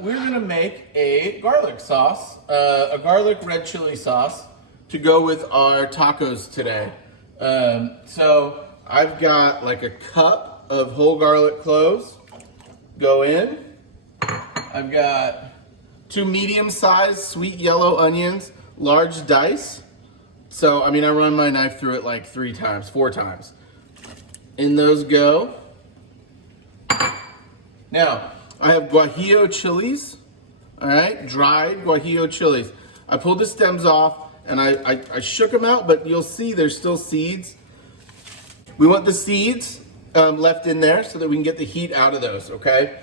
We're gonna make a garlic sauce, a garlic red chili sauce to go with our tacos today. So I've got like a cup of whole garlic cloves go in. I've got 2 medium-sized sweet yellow onions, large dice. So, I mean, I run my knife through it like 4 times. In those go. Now, I have guajillo chilies, all right, dried guajillo chilies. I pulled the stems off and I shook them out, but you'll see there's still seeds. We want the seeds left in there so that we can get the heat out of those, okay?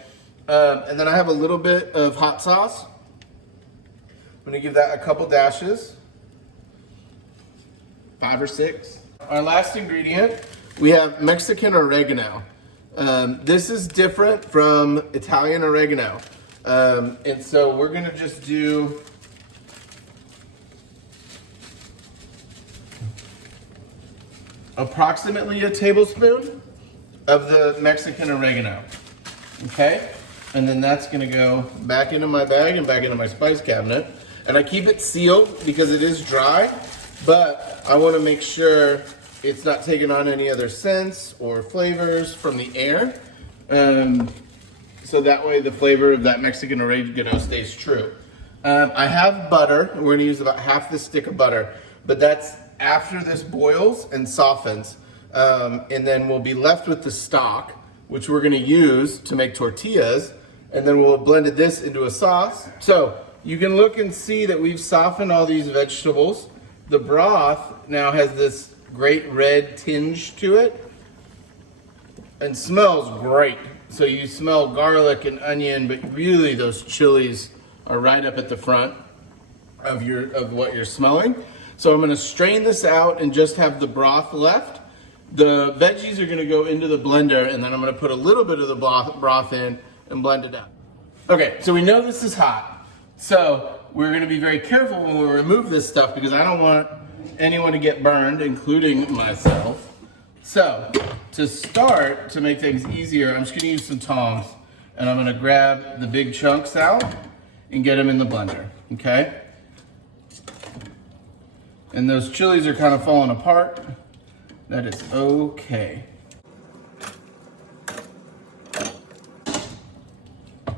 And then I have a little bit of hot sauce. I'm gonna give that a couple dashes, 5 or 6. Our last ingredient, we have Mexican oregano. This is different from Italian oregano. And so we're gonna just do approximately a tablespoon of the Mexican oregano, okay? And then that's gonna go back into my bag and back into my spice cabinet. And I keep it sealed because it is dry, but I wanna make sure it's not taking on any other scents or flavors from the air. So that way the flavor of that Mexican oregano stays true. I have butter, and we're gonna use about half the stick of butter, but that's after this boils and softens. And then we'll be left with the stock, which we're gonna use to make tortillas, and then we'll have blended this into a sauce. So you can look and see that we've softened all these vegetables. The broth now has this great red tinge to it and smells great. So you smell garlic and onion, but really those chilies are right up at the front of what you're smelling. So I'm gonna strain this out and just have the broth left. The veggies are gonna go into the blender, and then I'm gonna put a little bit of the broth in and blend it out. Okay, so we know this is hot. So we're gonna be very careful when we remove this stuff because I don't want anyone to get burned, including myself. So to start, to make things easier, I'm just gonna use some tongs, and I'm gonna grab the big chunks out and get them in the blender, okay? And those chilies are kind of falling apart. That is okay.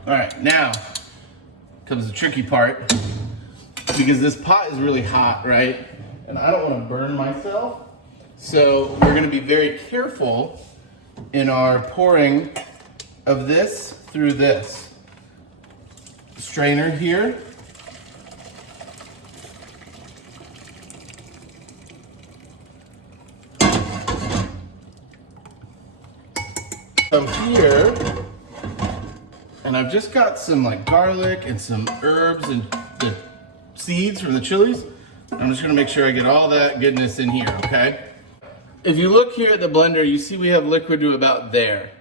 All right, now comes the tricky part, because this pot is really hot, right? And I don't want to burn myself. So we're going to be very careful in our pouring of this through this strainer here. Come here, and I've just got some like garlic and some herbs and the seeds from the chilies. I'm just gonna make sure I get all that goodness in here, okay? If you look here at the blender, you see we have liquid to about there,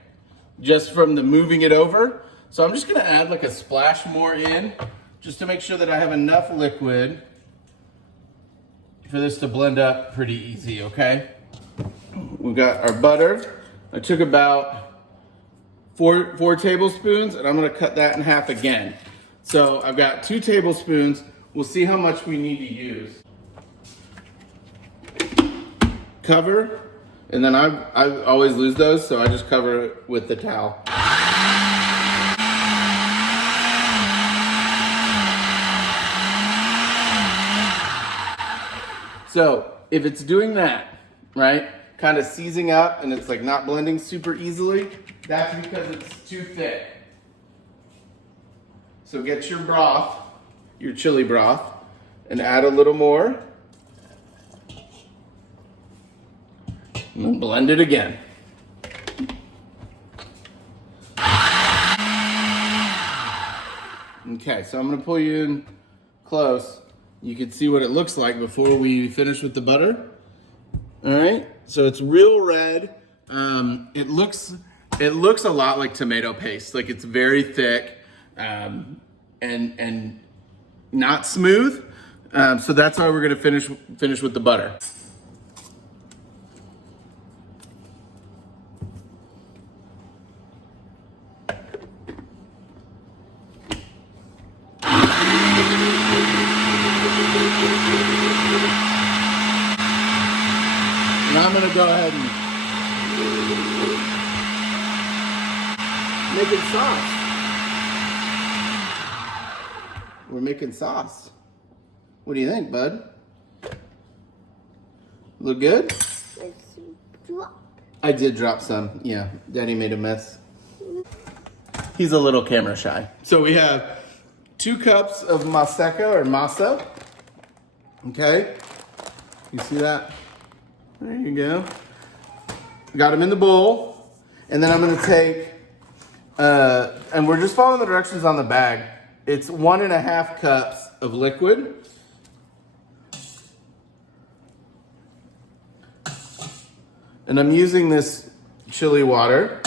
just from the moving it over. So I'm just gonna add like a splash more in, just to make sure that I have enough liquid for this to blend up pretty easy, okay? We've got our butter. I took about four tablespoons, and I'm gonna cut that in half again. So I've got 2 tablespoons. We'll see how much we need to use. Cover, and then I always lose those, so I just cover it with the towel. So if it's doing that, right, kind of seizing up and it's like not blending super easily, that's because it's too thick. So get your broth, your chili broth, and add a little more. And then blend it again. Okay, so I'm gonna pull you in close. You can see what it looks like before we finish with the butter. All right, so it's real red. It looks a lot like tomato paste. Like it's very thick and not smooth. So that's why we're gonna finish with the butter. And I'm gonna go ahead and make it sauce. We're making sauce. What do you think, bud? Look good? Let's drop. I did drop some. Yeah, Daddy made a mess. He's a little camera shy. So we have 2 cups of maseca or masa. Okay, you see that? There you go. Got them in the bowl. And then I'm gonna take, and we're just following the directions on the bag. It's 1.5 cups of liquid. And I'm using this chili water.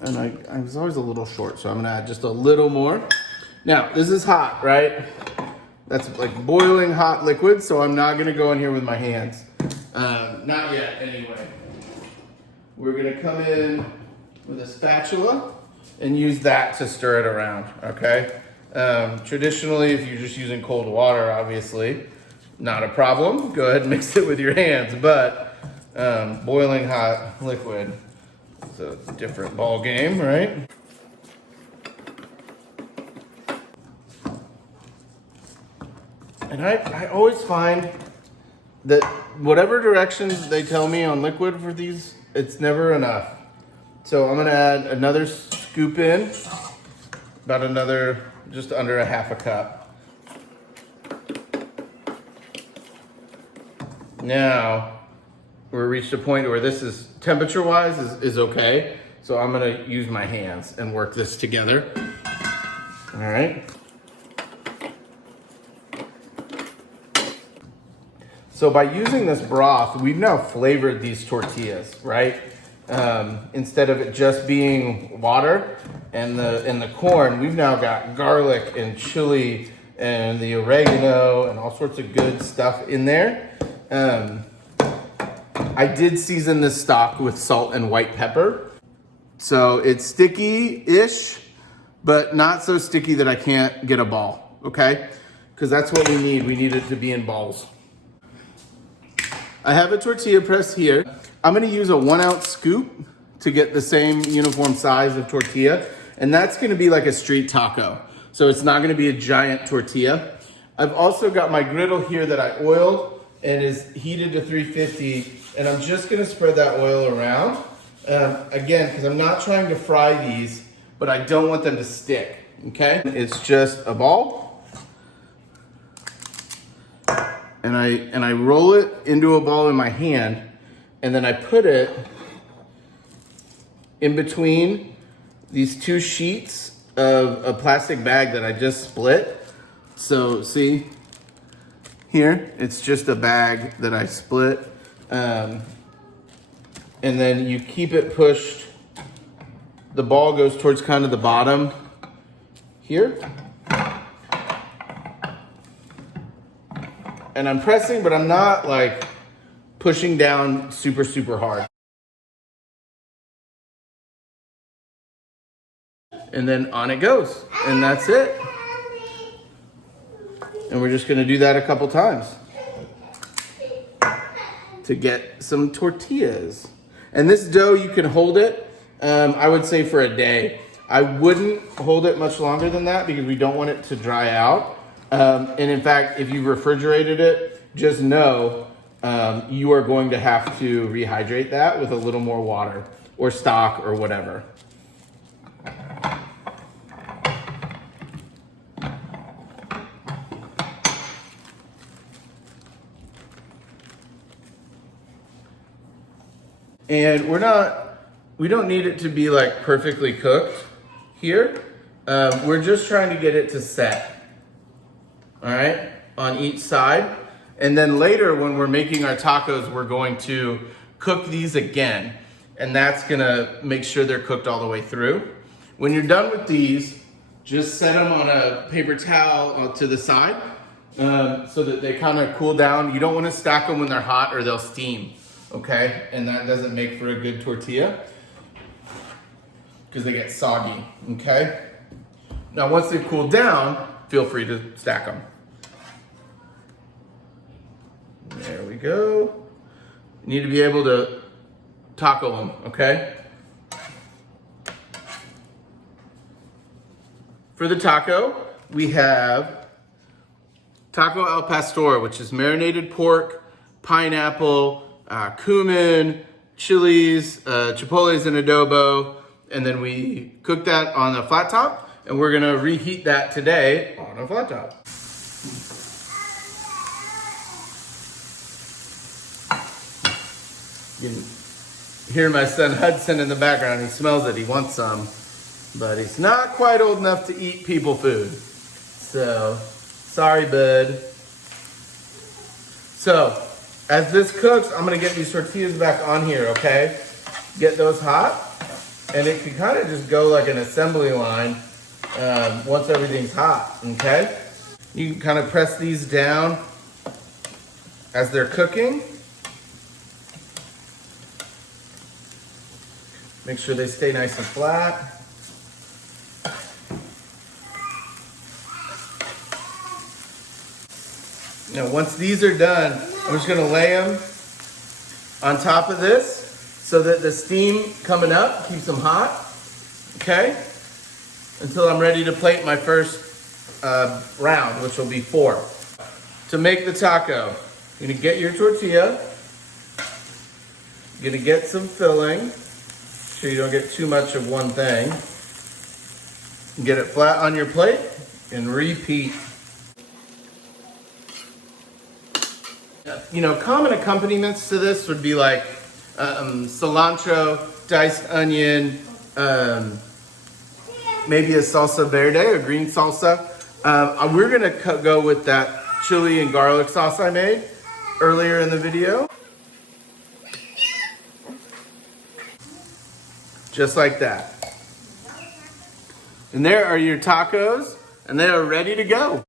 And I was always a little short, so I'm gonna add just a little more. Now, this is hot, right? That's like boiling hot liquid, so I'm not gonna go in here with my hands. Not yet, anyway. We're gonna come in with a spatula and use that to stir it around, okay? Traditionally, if you're just using cold water, obviously, not a problem. Go ahead and mix it with your hands, but boiling hot liquid, it's a different ball game, right? And I always find that whatever directions they tell me on liquid for these, it's never enough. So I'm gonna add another scoop in, about another, just under 1/2 cup. Now, we're reached a point where this is, temperature-wise, is okay. So I'm gonna use my hands and work this together. All right. So by using this broth, we've now flavored these tortillas, right? Instead of it just being water and the corn, we've now got garlic and chili and the oregano and all sorts of good stuff in there. I did season this stock with salt and white pepper. So it's sticky-ish, but not so sticky that I can't get a ball, okay? Because that's what we need. We need it to be in balls. I have a tortilla press here. I'm gonna use a 1-ounce scoop to get the same uniform size of tortilla. And that's gonna be like a street taco. So it's not gonna be a giant tortilla. I've also got my griddle here that I oiled and is heated to 350. And I'm just gonna spread that oil around. Again, because I'm not trying to fry these, but I don't want them to stick, okay? It's just a ball. And I roll it into a ball in my hand, and then I put it in between these 2 sheets of a plastic bag that I just split. So see, here, it's just a bag that I split. And then you keep it pushed, the ball goes towards kind of the bottom here. And I'm pressing, but I'm not like pushing down super, super hard. And then on it goes, and that's it. And we're just gonna do that a couple times to get some tortillas. And this dough, you can hold it, I would say for a day. I wouldn't hold it much longer than that because we don't want it to dry out. And in fact, if you refrigerated it, just know you are going to have to rehydrate that with a little more water or stock or whatever. And we don't need it to be like perfectly cooked here. We're just trying to get it to set. All right, on each side. And then later when we're making our tacos, we're going to cook these again. And that's gonna make sure they're cooked all the way through. When you're done with these, just set them on a paper towel to the side so that they kind of cool down. You don't wanna stack them when they're hot or they'll steam, okay? And that doesn't make for a good tortilla because they get soggy, okay? Now once they've cooled down, feel free to stack them. There we go. You need to be able to taco them, okay? For the taco, we have taco al pastor, which is marinated pork, pineapple, cumin, chilies, chipotles, and adobo. And then we cook that on a flat top, and we're gonna reheat that today on a flat top. You can hear my son Hudson in the background. He smells it, he wants some, but he's not quite old enough to eat people food. So, sorry, bud. So, as this cooks, I'm gonna get these tortillas back on here, okay? Get those hot, and it can kind of just go like an assembly line once everything's hot, okay? You can kind of press these down as they're cooking. Make sure they stay nice and flat. Now, once these are done, I'm just gonna lay them on top of this so that the steam coming up keeps them hot, okay? Until I'm ready to plate my first round, which will be 4. To make the taco, you're gonna get your tortilla, you're gonna get some filling, so you don't get too much of one thing. Get it flat on your plate and repeat. You know, common accompaniments to this would be like cilantro, diced onion, maybe a salsa verde, a green salsa. We're gonna go with that chili and garlic sauce I made earlier in the video. Just like that. And there are your tacos, and they are ready to go.